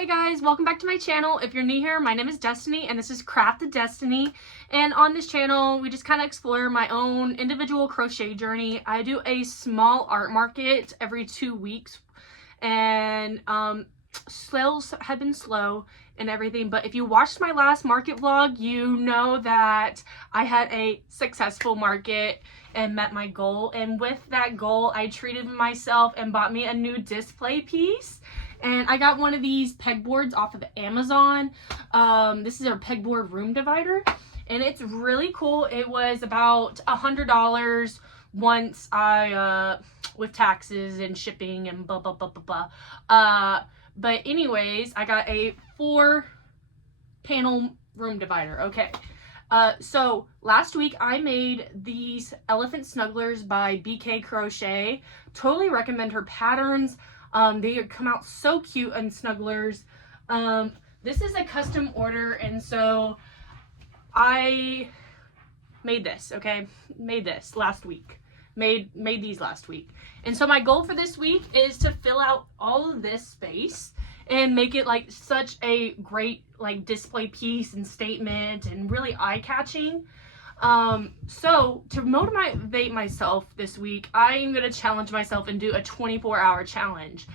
Hey guys, welcome back to my channel. If you're new here, my name is Destiny and this is Craft the Destiny. And on this channel, we just kind of explore my own individual crochet journey. I do a small art market every 2 weeks and sales have been slow and everything, but if you watched my last market vlog, you know that I had a successful market and met my goal. And with that goal, I treated myself and bought me a new display piece. And I got one of these pegboards off of Amazon. This is our pegboard room divider, and it's really cool. It was about $100 once I, with taxes and shipping and blah, blah, blah, blah, blah. But anyways, I got a 4-panel room divider. Okay. So last week I made these elephant snugglers by BK Crochet. Totally recommend her patterns. They come out so cute on snugglers. This is a custom order, and so I made this, okay? Made this last week. Made these last week. And so my goal for this week is to fill out all of this space and make it like such a great like display piece and statement and really eye-catching. So to motivate myself this week, I am going to challenge myself and do a 24-hour challenge.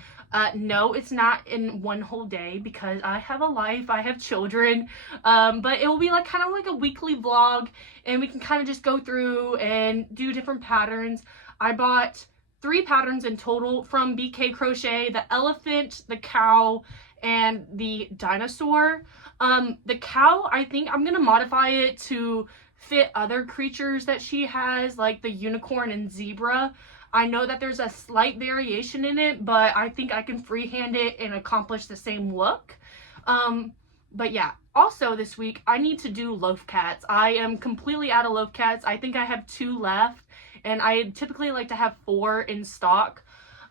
No, it's not in one whole day because I have a life, I have children, but it will be like kind of like a weekly vlog, and we can kind of just go through and do different patterns. I bought 3 patterns in total from BK Crochet: the elephant, the cow, and the dinosaur. The cow, I think I'm going to modify it to fit other creatures that she has, like the unicorn and zebra. I know that there's a slight variation in it, but I think I can freehand it and accomplish the same look. But yeah, also this week I need to do loaf cats. I am completely out of loaf cats. I think I have 2 left, and I typically like to have 4 in stock.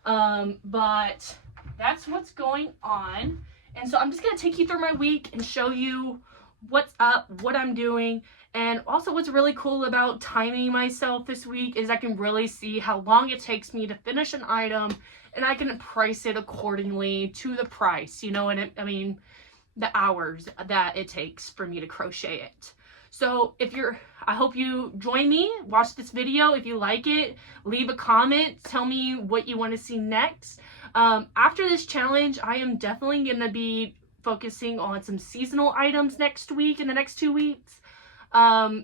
But that's what's going on. And so I'm just going to take you through my week and show you what's up, what I'm doing. And also what's really cool about timing myself this week is I can really see how long it takes me to finish an item, and I can price it accordingly to the price, you know, and I mean, the hours that it takes for me to crochet it. So I hope you join me, watch this video. If you like it, leave a comment, tell me what you want to see next. After this challenge, I am definitely going to be focusing on some seasonal items next week, in the next 2 weeks.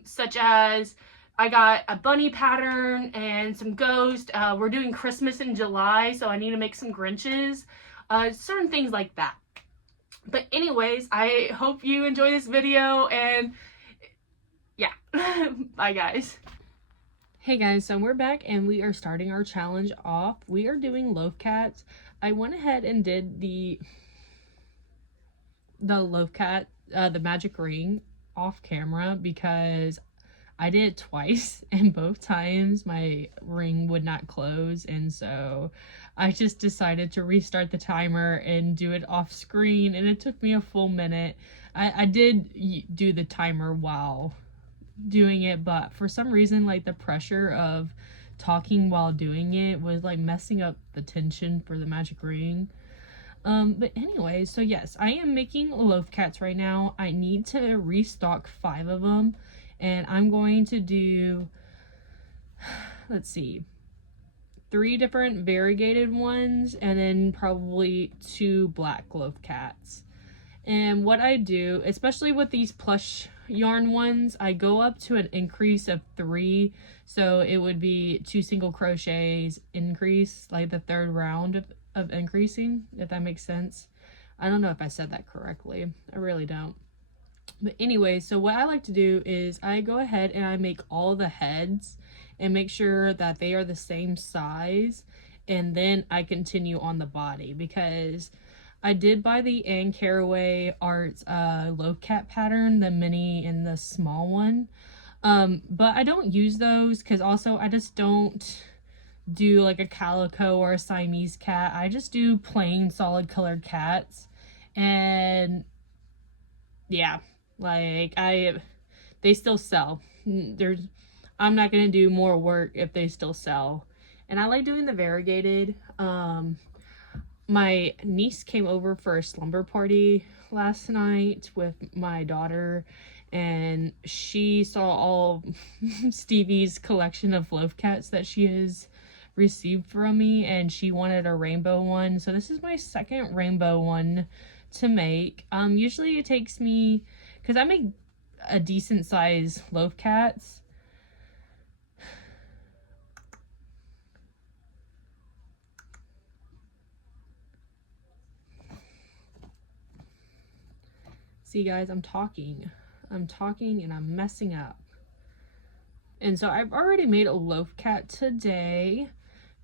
Such as I got a bunny pattern and some ghosts. We're doing Christmas in July, so I need to make some Grinches. Certain things like that. But anyways, I hope you enjoy this video, and yeah. Bye guys. Hey guys, so we're back and we are starting our challenge off. We are doing loaf cats. I went ahead and did the loaf cat, the magic ring, off camera because I did it twice, and both times my ring would not close, and so I just decided to restart the timer and do it off screen, and it took me a full minute. I did do the timer while doing it, but for some reason, like, the pressure of talking while doing it was like messing up the tension for the magic ring. But anyway, so yes, I am making loaf cats right now. I need to restock 5 of them, and I'm going to do, let's see, 3 different variegated ones, and then probably 2 black loaf cats. And what I do, especially with these plush yarn ones, I go up to an increase of 3, so it would be 2 single crochets increase, like the 3rd round of increasing, if that makes sense. I don't know if I said that correctly. I really don't. But anyway, so what I like to do is I go ahead and I make all the heads and make sure that they are the same size, and then I continue on the body, because I did buy the Anne Caraway Arts loaf cat pattern, the mini and the small one, but I don't use those because also I just don't do like a calico or a Siamese cat. I just do plain solid colored cats, and yeah, like they still sell. I'm not gonna do more work if they still sell. And I like doing the variegated. My niece came over for a slumber party last night with my daughter, and she saw all Stevie's collection of loaf cats that she has received from me, and she wanted a rainbow one. So this is my second rainbow one to make. Usually it takes me, because I make a decent size loaf cats, see guys, I'm talking and I'm messing up. And so I've already made a loaf cat today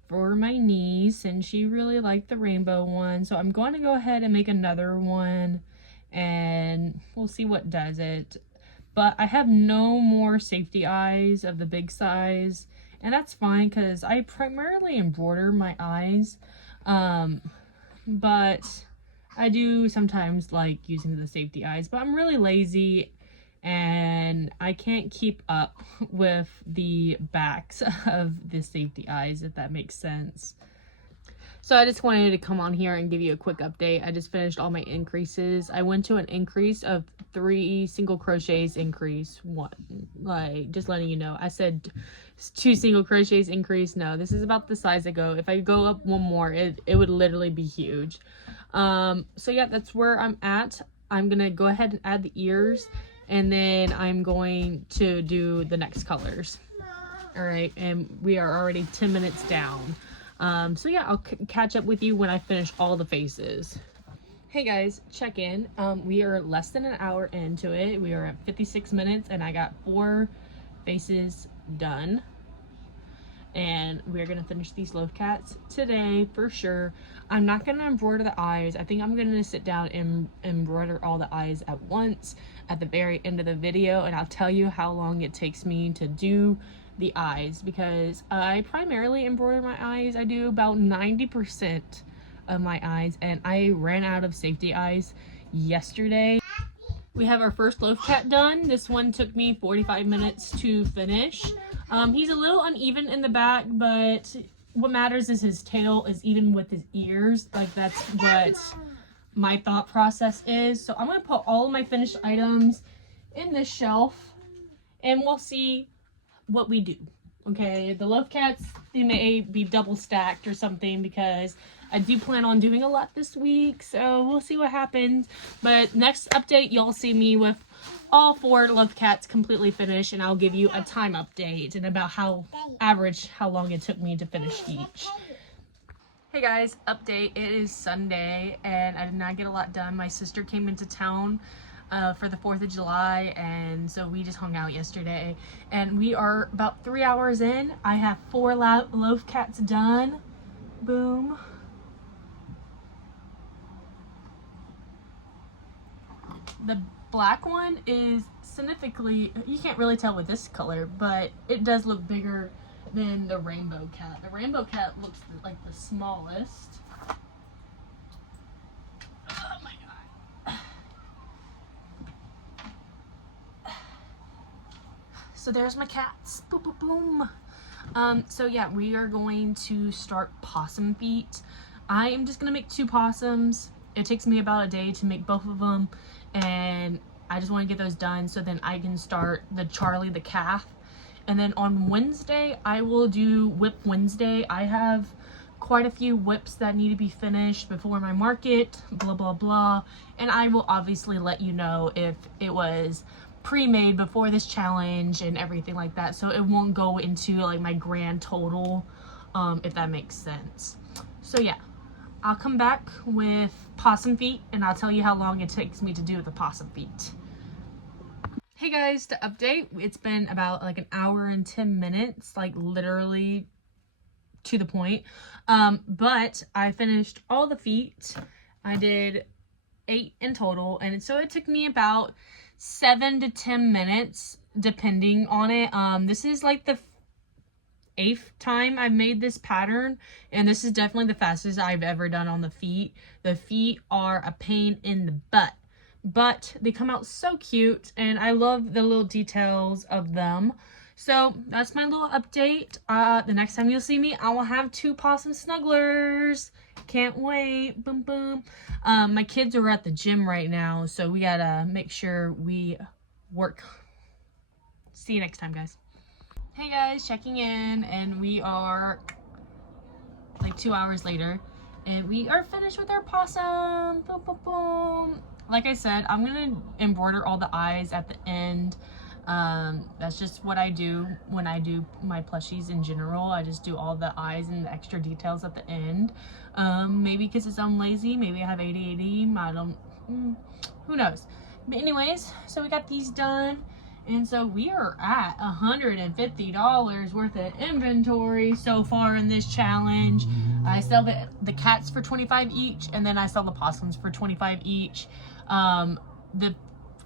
for my niece, and she really liked the rainbow one. So I'm going to go ahead and make another one, and we'll see what does it. But I have no more safety eyes of the big size, and that's fine because I primarily embroider my eyes. But I do sometimes like using the safety eyes, but I'm really lazy and I can't keep up with the backs of the safety eyes, if that makes sense. So I just wanted to come on here and give you a quick update. I just finished all my increases. I went to an increase of 3 single crochets increase. One, like, just letting you know. I said 2 single crochets increase. No, this is about the size I go. If I go up one more, it would literally be huge. So yeah, that's where I'm at. I'm gonna go ahead and add the ears, and then I'm going to do the next colors. All right, and we are already 10 minutes down. So yeah, I'll catch up with you when I finish all the faces. Hey guys, check in. We are less than an hour into it. We are at 56 minutes and I got 4 faces done. And we're gonna finish these loaf cats today for sure. I'm not gonna embroider the eyes. I think I'm gonna sit down and embroider all the eyes at once at the very end of the video, and I'll tell you how long it takes me to do the eyes, because I primarily embroider my eyes. I do about 90% of my eyes, and I ran out of safety eyes yesterday. We have our first loaf cat done. This one took me 45 minutes to finish. He's a little uneven in the back, but what matters is his tail is even with his ears. Like, that's what my thought process is. So I'm gonna put all of my finished items in this shelf and we'll see what we do. Okay, the loaf cats, they may be double stacked or something because I do plan on doing a lot this week, so we'll see what happens. But next update, y'all see me with all 4 loaf cats completely finished, and I'll give you a time update and about how long it took me to finish each. Hey guys, update. It is Sunday and I did not get a lot done. My sister came into town for the 4th of July, and so we just hung out yesterday, and we are about 3 hours in. I have 4 loaf cats done. Boom. The black one is significantly, you can't really tell with this color, but it does look bigger than the rainbow cat. The rainbow cat looks like the smallest. Oh my god. So there's my cats. Boom, boom, boom. So yeah, we are going to start possum feet. I am just gonna make 2 possums. It takes me about a day to make both of them, and I just want to get those done so then I can start the Charlie the calf. And then on Wednesday, I will do Whip Wednesday. I have quite a few whips that need to be finished before my market, blah, blah, blah. And I will obviously let you know if it was pre-made before this challenge and everything like that. So it won't go into like my grand total, if that makes sense. So yeah, I'll come back with possum feet and I'll tell you how long it takes me to do the possum feet. Hey guys, to update, it's been about like an hour and 10 minutes, like literally to the point. But I finished all the feet. I did 8 in total, and so it took me about 7 to 10 minutes depending on it. This is like the 8th time I've made this pattern, and this is definitely the fastest I've ever done on the feet. The feet are a pain in the butt, but they come out so cute and I love the little details of them. So that's my little update. The next time you'll see me, I will have 2 possum snugglers. Can't wait. Boom, boom. My kids are at the gym right now, so we gotta make sure we work. See you next time, guys. Hey guys, checking in, and we are like 2 hours later, and we are finished with our possum. Boom, boom, boom. Like I said, I'm gonna embroider all the eyes at the end. That's just what I do when I do my plushies in general. I just do all the eyes and the extra details at the end. Maybe because I'm lazy, maybe I have ADHD, I don't, who knows. But anyways, so we got these done, and so we are at $150 worth of inventory so far in this challenge. I sell the cats for 25 each, and then I sell the possums for 25 each. The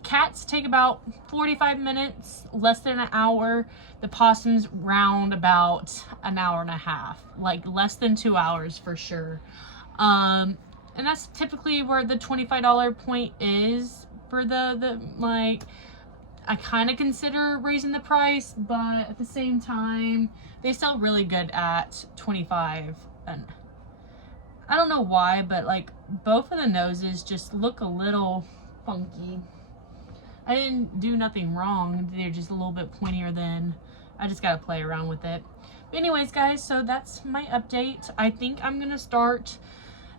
cats take about 45 minutes, less than an hour. The possums round about an hour and a half, like less than 2 hours for sure. And that's typically where the $25 point is for the like, I kind of consider raising the price, but at the same time, they sell really good at 25. And I don't know why, but like both of the noses just look a little funky. I didn't do nothing wrong. They're just a little bit pointier than, I just gotta play around with it. But anyways, guys, so that's my update. I think I'm gonna start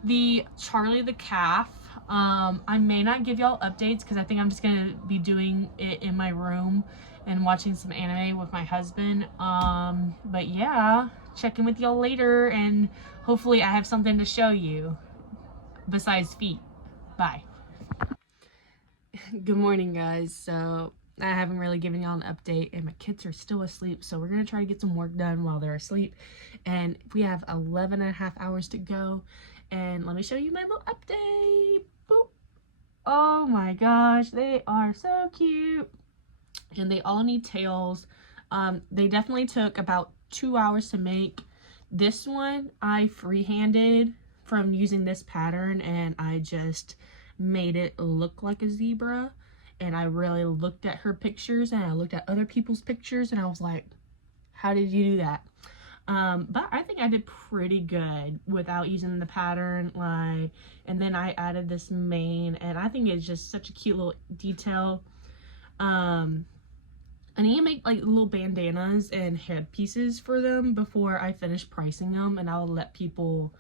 the Charlie the calf. I may not give y'all updates because I think I'm just gonna be doing it in my room and watching some anime with my husband. But yeah, check in with y'all later, and hopefully I have something to show you besides feet. Bye. Good morning, guys. So I haven't really given y'all an update, and my kids are still asleep, so we're gonna try to get some work done while they're asleep, and we have 11.5 hours to go. And let me show you my little update. Boop. Oh my gosh, they are so cute, and they all need tails. They definitely took about 2 hours to make. This one I freehanded from using this pattern, and I just made it look like a zebra. And I really looked at her pictures, and I looked at other people's pictures, and I was like, how did you do that? But I think I did pretty good without using the pattern, like, and then I added this mane, and I think it's just such a cute little detail. I need to make like little bandanas and headpieces for them before I finish pricing them, and I'll let people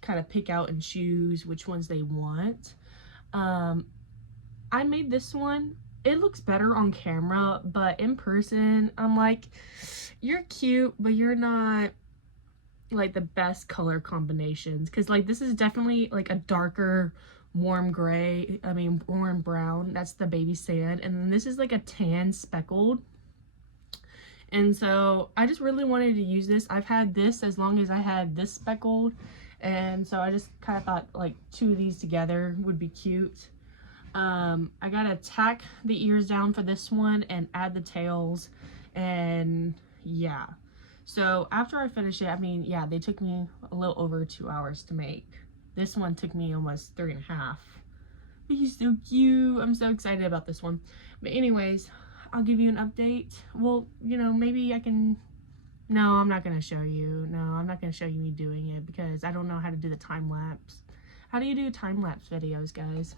kind of pick out and choose which ones they want. I made this one. It looks better on camera, but in person, I'm like, you're cute, but you're not like the best color combinations. Cause like this is definitely like a darker, warm gray. I mean, warm brown. That's the baby sand. And then this is like a tan speckled. And so I just really wanted to use this. I've had this as long as I had this speckled. And so I just kind of thought like two of these together would be cute. I gotta tack the ears down for this one and add the tails, and yeah. So after I finish it, I mean, yeah, they took me a little over 2 hours to make. This one took me almost 3.5. But he's so cute. I'm so excited about this one. But anyways, I'll give you an update. Well, you know, maybe I can, no, I'm not gonna show you. No, I'm not gonna show you me doing it because I don't know how to do the time lapse. How do you do time lapse videos, guys?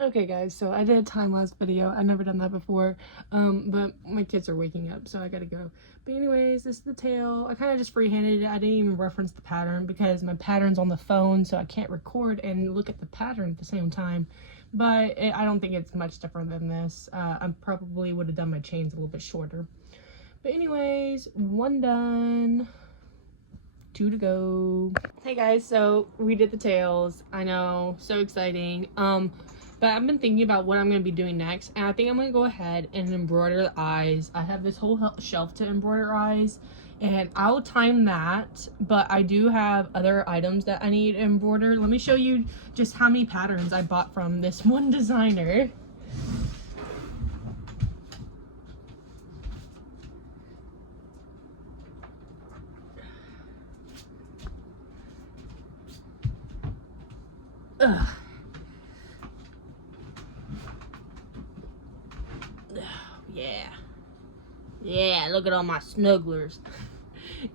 Okay guys, so I did a time-lapse video. I've never done that before, but my kids are waking up, so I gotta go. But anyways, this is the tail. I kind of just freehanded it. I didn't even reference the pattern because my pattern's on the phone, so I can't record and look at the pattern at the same time. But I don't think it's much different than this. I probably would have done my chains a little bit shorter. But anyways, one done. 2 to go. Hey guys, so we did the tails. I know, so exciting. But I've been thinking about what I'm going to be doing next, and I think I'm going to go ahead and embroider the eyes. I have this whole shelf to embroider eyes, and I'll time that, but I do have other items that I need to embroider. Let me show you just how many patterns I bought from this one designer. Ugh. Yeah. Yeah, look at all my snugglers.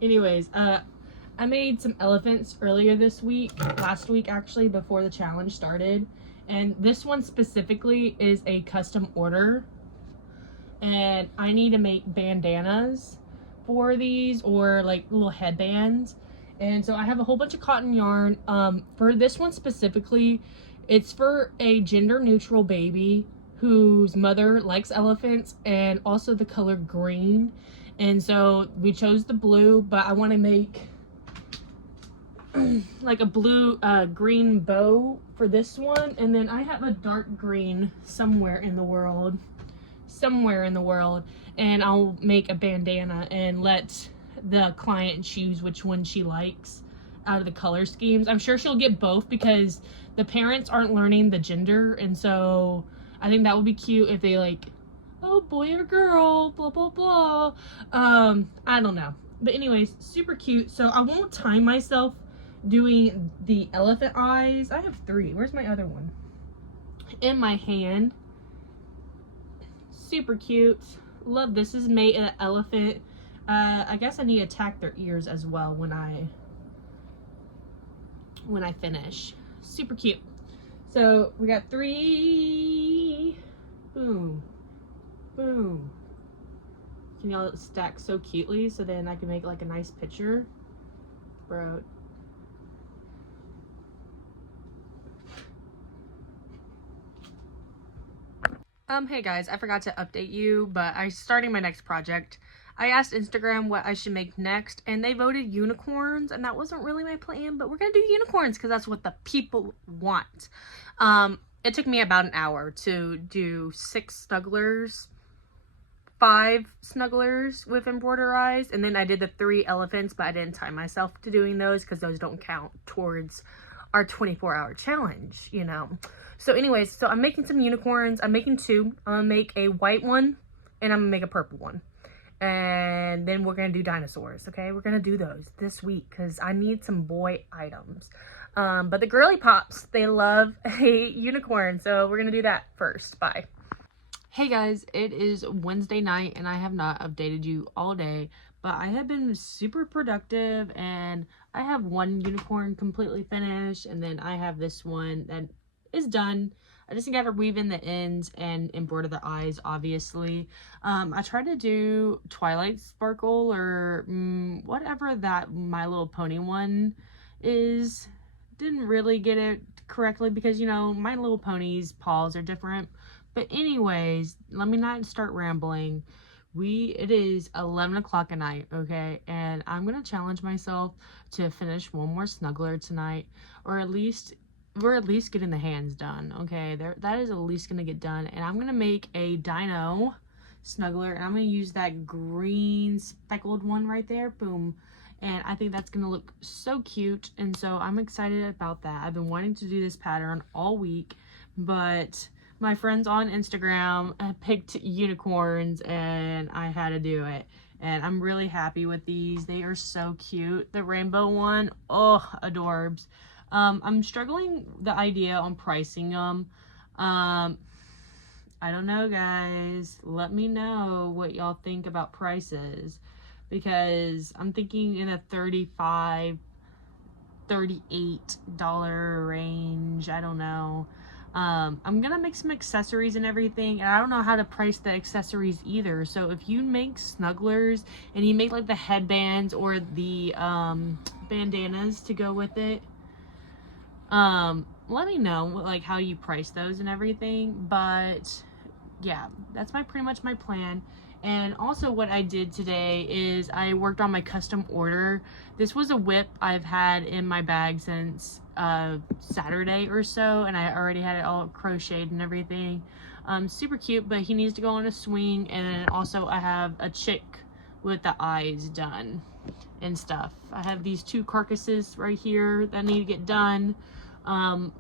Anyways, I made some elephants earlier this week, last week actually, before the challenge started. And this one specifically is a custom order. And I need to make bandanas for these, or like little headbands. And so I have a whole bunch of cotton yarn. For this one specifically, it's for a gender neutral baby whose mother likes elephants and also the color green. And so we chose the blue, but I want to make like a blue green bow for this one. And then I have a dark green somewhere in the world, and I'll make a bandana and let the client choose which one she likes out of the color schemes. I'm sure she'll get both because the parents aren't learning the gender, and so I think that would be cute if they like, oh, boy or girl, blah blah blah. I don't know, but anyways, super cute. So I won't time myself doing the elephant eyes. I have 3. Where's my other one? In my hand. Super cute. Love this. This is made in an elephant. I guess I need to tack their ears as well when I finish. Super cute. So we got 3. Boom. Boom. Can y'all stack so cutely so then I can make like a nice picture? Bro. Hey guys, I forgot to update you, but I'm starting my next project. I asked Instagram what I should make next, and they voted unicorns, and that wasn't really my plan, but we're gonna do unicorns because that's what the people want. It took me about an hour to do 6 snugglers, 5 snugglers with embroider eyes, and then I did the 3 elephants, but I didn't time myself to doing those because those don't count towards our 24-hour challenge, you know. So anyways, so I'm making some unicorns. I'm making 2. I'm gonna make a white one and I'm gonna make a purple one. And then we're gonna do dinosaurs, okay? We're gonna do those this week because I need some boy items. But the girly pops, they love a unicorn. So we're gonna do that first. Bye. Hey guys, it is Wednesday night and I have not updated you all day, but I have been super productive and I have 1 unicorn completely finished, and then I have this one that is done. I just got to weave in the ends and embroider the eyes, obviously. I tried to do Twilight Sparkle or whatever that My Little Pony one is. Didn't really get it correctly because, you know, My Little Pony's paws are different. But anyways, let me not start rambling. It is 11 o'clock at night, okay? And I'm going to challenge myself to finish 1 more snuggler tonight, or at least we're at least getting the hands done, okay? That is at least gonna get done. And I'm gonna make a dino snuggler, and I'm gonna use that green speckled one right there. Boom. And I think that's gonna look so cute, and so I'm excited about that. I've been wanting to do this pattern all week, but my friends on Instagram picked unicorns and I had to do it. And I'm really happy with these. They are so cute. The rainbow one, oh, adorbs. I'm struggling the idea on pricing them. I don't know, guys. Let me know what y'all think about prices, because I'm thinking in a $35, $38 range. I don't know. I'm gonna make some accessories and everything, and I don't know how to price the accessories either. So if you make snugglers and you make like the headbands or the bandanas to go with it, let me know like how you price those and everything. But yeah, that's pretty much my plan. And also what I did today is I worked on my custom order. This was a whip I've had in my bag since Saturday or so, and I already had it all crocheted and everything. Super cute, but he needs to go on a swing. And then also I have a chick with the eyes done and stuff. I have these 2 carcasses right here that need to get done,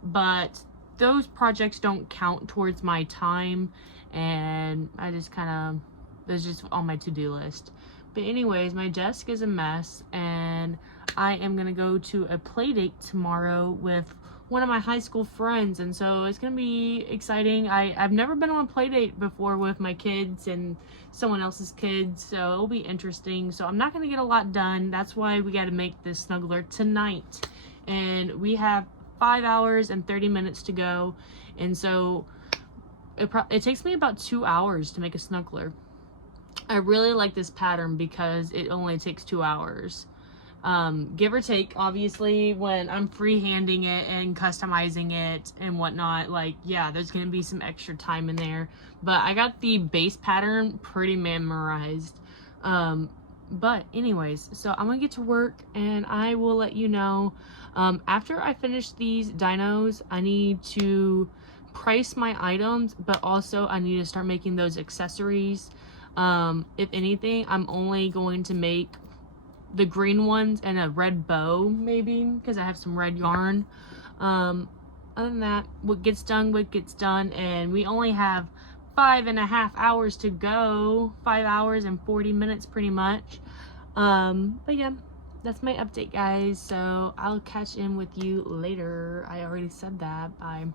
but those projects don't count towards my time, and I just kind of, that's just on my to-do list. But anyways, my desk is a mess, and I am gonna go to a play date tomorrow with one of my high school friends, and so it's gonna be exciting. I've never been on a play date before with my kids and someone else's kids, so it'll be interesting. So I'm not gonna get a lot done. That's why we got to make this snuggler tonight, and we have 5 hours and 30 minutes to go, and so it takes me about 2 hours to make a snuggler. I really like this pattern because it only takes 2 hours. Give or take, obviously, when I'm freehanding it and customizing it and whatnot, like, yeah, there's gonna be some extra time in there, but I got the base pattern pretty memorized. But anyways, so I'm gonna get to work and I will let you know. After I finish these dinos, I need to price my items, but also I need to start making those accessories. If anything, I'm only going to make the green ones and a red bow, maybe, because I have some red yarn. Other than that, what gets done, and we only have 5.5 hours to go. 5 hours and 40 minutes pretty much. But yeah, that's my update, guys, so I'll catch in with you later. I already said that. Bye.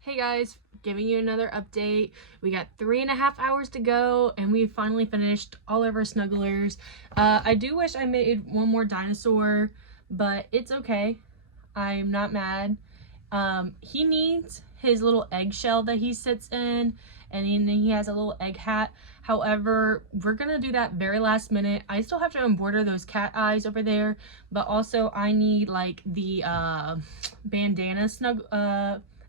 Hey guys, giving you another update. We got 3.5 hours to go and we finally finished all of our snugglers. I do wish I made one more dinosaur, but it's okay. I'm not mad. He needs his little eggshell that he sits in, and then he has a little egg hat. However, we're gonna do that very last minute. I still have to embroider those cat eyes over there, but also I need like the bandana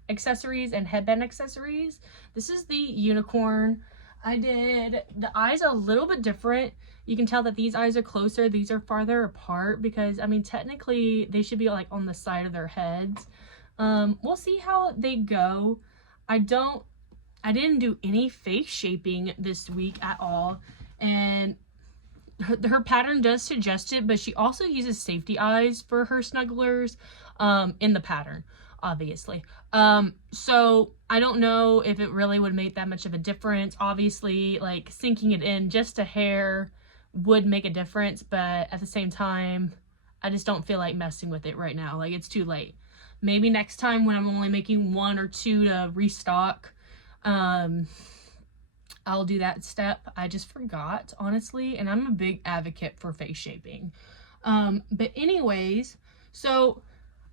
accessories and headband accessories. This is the unicorn. I did the eyes a little bit different. You can tell that these eyes are closer, these are farther apart, because I mean technically they should be like on the side of their heads. We'll see how they go. I didn't do any face shaping this week at all, and her pattern does suggest it, but she also uses safety eyes for her snugglers in the pattern, obviously. So I don't know if it really would make that much of a difference. Obviously, like sinking it in just a hair would make a difference, but at the same time, I just don't feel like messing with it right now. Like, it's too late. Maybe next time when I'm only making 1 or 2 to restock, I'll do that step. I just forgot, honestly, and I'm a big advocate for face shaping. But anyways, so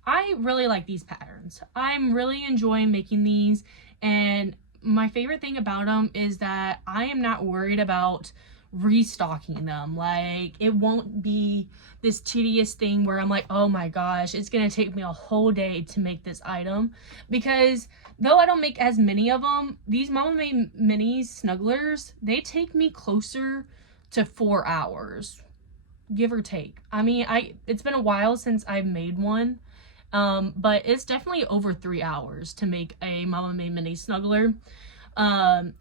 I really like these patterns. I'm really enjoying making these, and my favorite thing about them is that I am not worried about restocking them. Like, it won't be this tedious thing where I'm like, oh my gosh, it's gonna take me a whole day to make this item, because though I don't make as many of them, these Mama Made Minis snugglers, they take me closer to 4 hours, give or take. I mean, it's been a while since I've made one, but it's definitely over 3 hours to make a Mama Made Mini snuggler.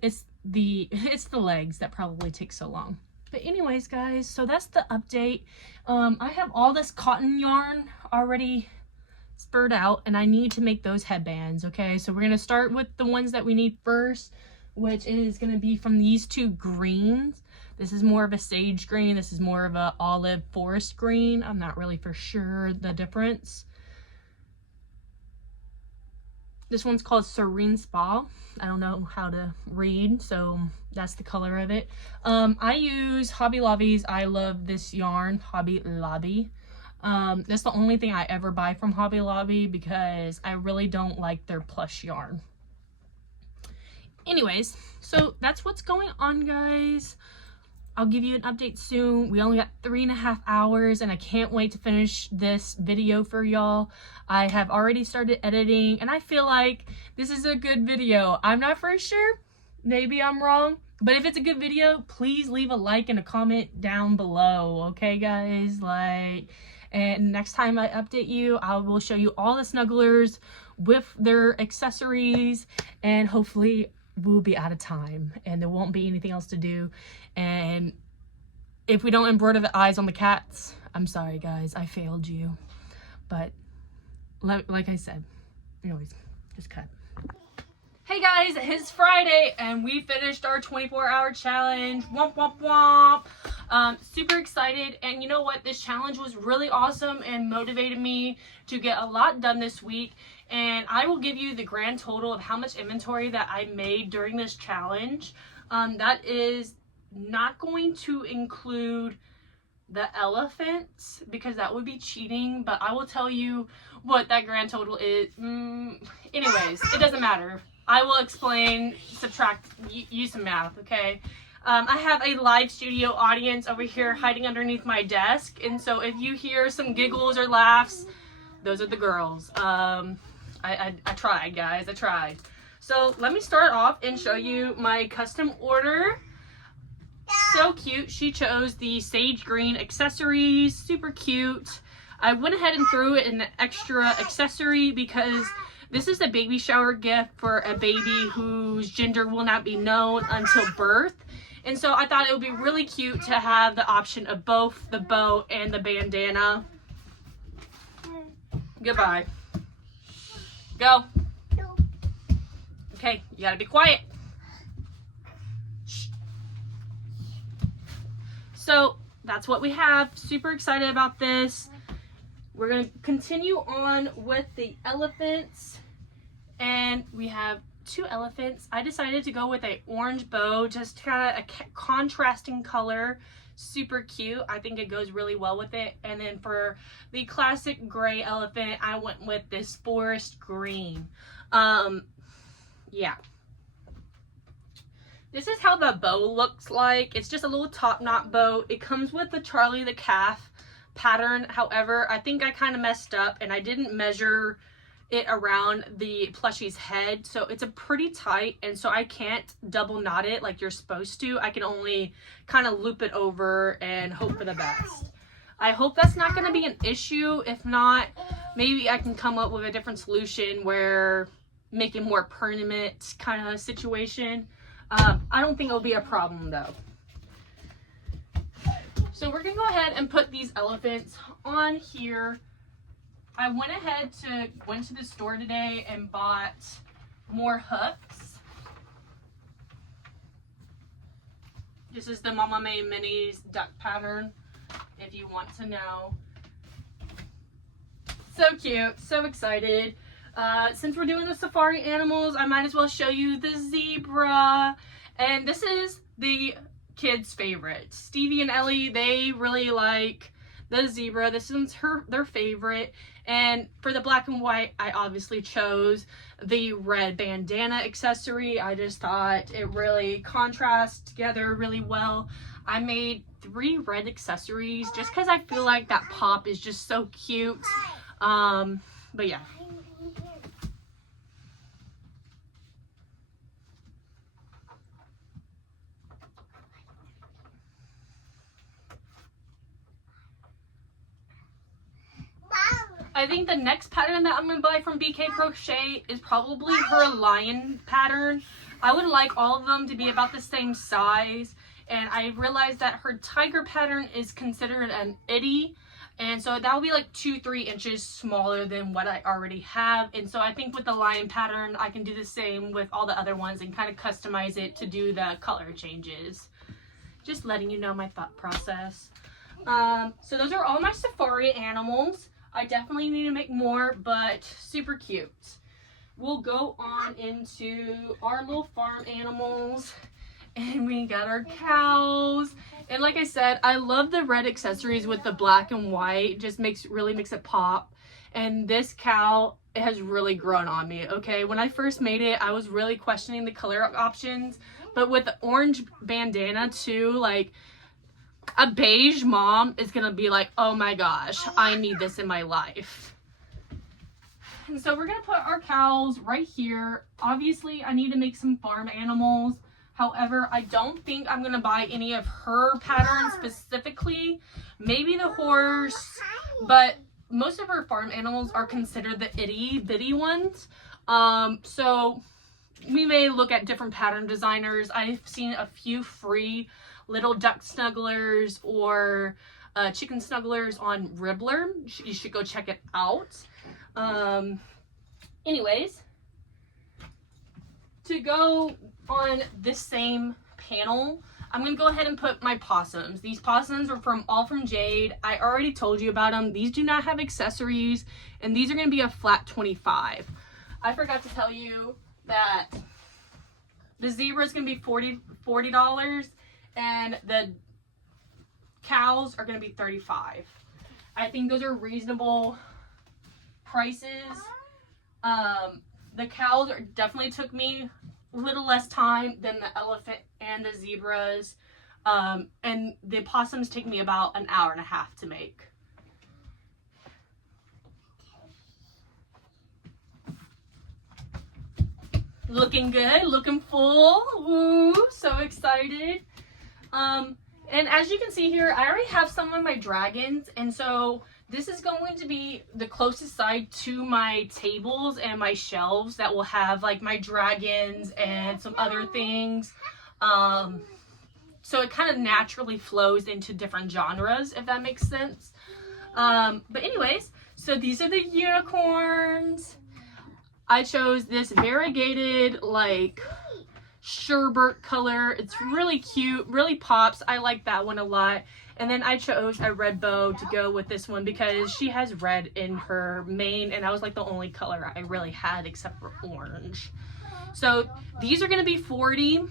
It's the legs that probably take so long. But anyways, guys, so that's the update. I have all this cotton yarn already spurred out, and I need to make those headbands. Okay, so we're gonna start with the ones that we need first, which is gonna be from these 2 greens. This is more of a sage green, this is more of a olive forest green. I'm not really for sure the difference. This one's called Serene Spa. I don't know how to read, so that's the color of it. I use Hobby Lobby's. I love this yarn, Hobby Lobby. That's the only thing I ever buy from Hobby Lobby, because I really don't like their plush yarn. Anyways, so that's what's going on, guys. I'll give you an update soon. We only got 3.5 hours, and I can't wait to finish this video for y'all. I have already started editing, and I feel like this is a good video. I'm not for sure. Maybe I'm wrong. But if it's a good video, please leave a like and a comment down below. Okay, guys? Like, and next time I update you, I will show you all the snugglers with their accessories, and hopefully we'll be out of time and there won't be anything else to do. And if we don't embroider the eyes on the cats, I'm sorry, guys, I failed you. But like I said, anyways, just cut. Hey guys, it's Friday and we finished our 24-hour challenge. Womp womp womp. Super excited, and you know what? This challenge was really awesome and motivated me to get a lot done this week. And I will give you the grand total of how much inventory that I made during this challenge. That is not going to include the elephants because that would be cheating, but I will tell you what that grand total is. Anyways, it doesn't matter. I will explain, subtract, use some math, okay? I have a live studio audience over here hiding underneath my desk, and so if you hear some giggles or laughs, those are the girls. I tried, guys, I tried. So let me start off and show you my custom order. So cute. She chose the sage green accessories, super cute. I went ahead and threw it in an extra accessory because this is a baby shower gift for a baby whose gender will not be known until birth. And so I thought it would be really cute to have the option of both the bow and the bandana. Goodbye. Go. Okay, you gotta be quiet. Shh. So that's what we have. Super excited about this. We're going to continue on with the elephants, and we have 2 elephants. I decided to go with an orange bow, just kind of a contrasting color, super cute. I think it goes really well with it. And then for the classic gray elephant, I went with this forest green. Yeah. This is how the bow looks like. It's just a little top knot bow. It comes with the Charlie the Calf pattern. However, I think I kind of messed up and I didn't measure it around the plushie's head, so it's a pretty tight, and so I can't double knot it like you're supposed to. I can only kind of loop it over and hope for the best. I hope that's not going to be an issue. If not, maybe I can come up with a different solution where make it more permanent kind of situation. I don't think it'll be a problem though. So we're gonna go ahead and put these elephants on here. I went to the store today and bought more hooks. This is the Mama May Minis duck pattern, if you want to know. So cute, so excited. Since we're doing the safari animals, I might as well show you the zebra. And this is the kids' favorite. Stevie and Ellie, they really like the zebra. This is their favorite. And for the black and white, I obviously chose the red bandana accessory. I just thought it really contrasts together really well. I made 3 red accessories just because I feel like that pop is just so cute. But yeah. I think the next pattern that I'm going to buy from BK Crochet is probably her lion pattern. I would like all of them to be about the same size, and I realized that her tiger pattern is considered an itty, and so that will be like 2-3 inches smaller than what I already have. And so I think with the lion pattern I can do the same with all the other ones and kind of customize it to do the color changes. Just letting you know my thought process. So those are all my safari animals. I definitely need to make more, but super cute. We'll go on into our little farm animals, and we got our cows. And like I said, I love the red accessories with the black and white. Just really makes it pop. And this cow, it has really grown on me, okay? When I first made it, I was really questioning the color options, but with the orange bandana too, like, a beige mom is gonna be like, oh my gosh, I need this in my life. And so we're gonna put our cows right here. Obviously, I need to make some farm animals. However, I don't think I'm gonna buy any of her patterns specifically. Maybe the horse, but most of her farm animals are considered the itty bitty ones. So we may look at different pattern designers. I've seen a few free little duck snugglers or chicken snugglers on Ribbler. You should go check it out. Anyways, to go on this same panel, I'm going to go ahead and put my possums. These possums are all from Jade. I already told you about them. These do not have accessories, and these are going to be a flat 25. I forgot to tell you that the zebra is going to be $40, and the cows are going to be $35. I think those are reasonable prices. The cows definitely took me a little less time than the elephant and the zebras. And the possums take me about an hour and a half to make. Looking good, looking full. Woo, so excited. And as you can see here, I already have some of my dragons, and so this is going to be the closest side to my tables and my shelves that will have like my dragons and some other things. So it kind of naturally flows into different genres, if that makes sense. But anyways, so these are the unicorns. I chose this variegated like sherbet color. It's really cute, really pops. I like that one a lot. And then I chose a red bow to go with this one because she has red in her mane, and that was like the only color I really had except for orange. So these are going to be $40.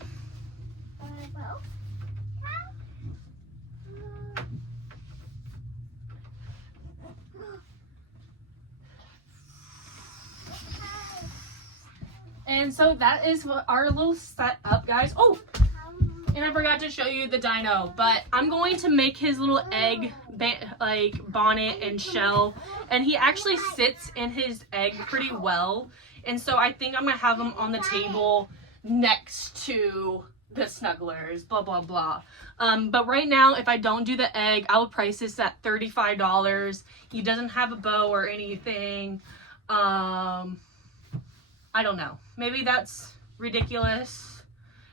And so that is our little setup, guys. Oh, and I forgot to show you the dino, but I'm going to make his little egg like bonnet and shell, and he actually sits in his egg pretty well. And so I think I'm gonna have him on the table next to the snugglers, blah blah blah. But right now, if I don't do the egg, I will price this at $35. He doesn't have a bow or anything. I don't know. Maybe that's ridiculous.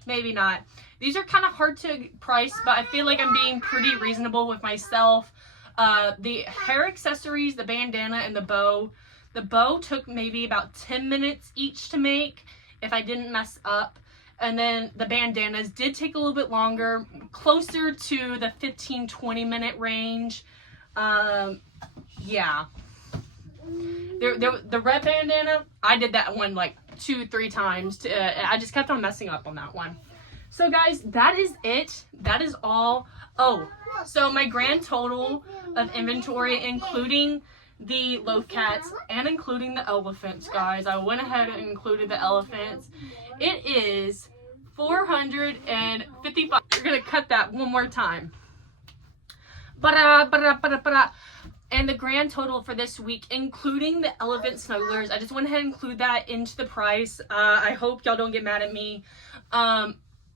Maybe not. These are kind of hard to price, but I feel like I'm being pretty reasonable with myself. The hair accessories, the bandana, and the bow. The bow took maybe about 10 minutes each to make if I didn't mess up. And then the bandanas did take a little bit longer, closer to the 15-20 minute range. Yeah. The red bandana, I did that one like 2-3 times. I just kept on messing up on that one. So guys, that is it. That is all. Oh, so my grand total of inventory, including the loaf cats and including the elephants, guys. I went ahead and included the elephants. It is $455. We're gonna cut that one more time. And the grand total for this week, including the elephant snugglers, I just went ahead and include that into the price. I hope y'all don't get mad at me.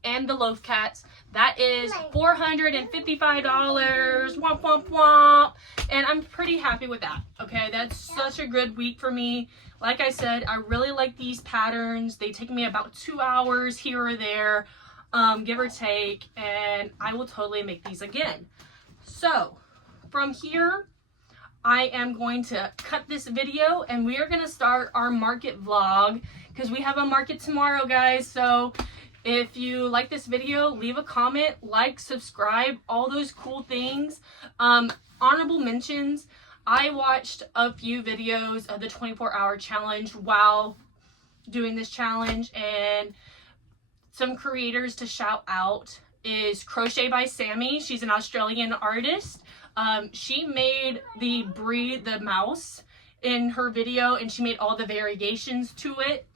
And the loaf cats, that is $455. Womp womp womp. And I'm pretty happy with that. Okay, that's such a good week for me. Like I said, I really like these patterns. They take me about 2 hours here or there, give or take, and I will totally make these again. So from here, I am going to cut this video and we are going to start our market vlog because we have a market tomorrow, guys. So if you like this video, leave a comment, like, subscribe, all those cool things. Honorable mentions, I watched a few videos of the 24-hour challenge while doing this challenge, and some creators to shout out is Crochet by Sammy. She's an Australian artist. She made the Brie the mouse in her video, and she made all the variations to it.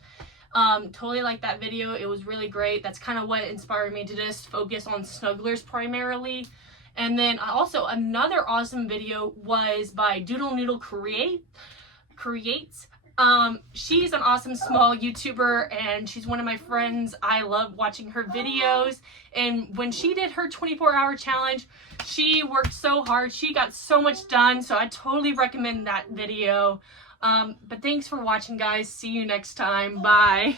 Totally like that video. It was really great. That's kind of what inspired me to just focus on snugglers primarily. And then also another awesome video was by Doodle Noodle Creates. She's an awesome small YouTuber and she's one of my friends. I love watching her videos. And when she did her 24-hour challenge, she worked so hard. She got so much done. So I totally recommend that video. But thanks for watching, guys. See you next time. Bye.